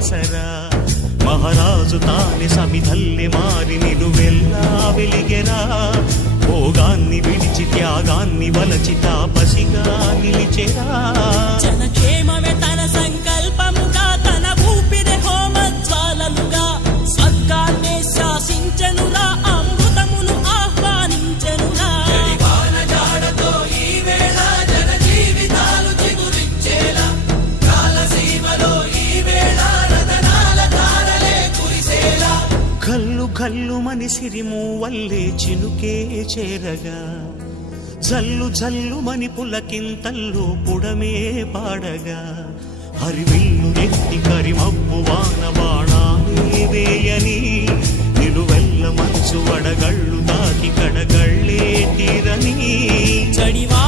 ఆసరా మహారాజు తానే సమిధల్లె మారి నిలువెల్లా వెలిగెరా భోగాన్ని విడిచి త్యాగాన్ని వలచి తాపసిగా నిలిచెరా జనక్షేమమే తన సంకల్పముగా తన ఊపిరి హోమజ్వాలలుగా స్వర్గాన్నే శాసించెనురా అమృతమును ఆహ్వానించెనురా జాడతో ఈ వేళ జన జీవితాలు చిగురించేలా కాలసీమలో ఈ వేళ రతనాల ధారలే కురిసేలా కల్లు కల్లు మని సిరిము వల్లే చినుకే చేరగా జల్లు జల్లు మని పులకింతల్లు పుడమే పాడగా హరివిల్లు నెత్తి కరిమబ్బు వాన బాణాలే వేయని నిలువెల్ల మనసు వడగళ్ళు తాకి కడగళ్ళే తీరని జడివా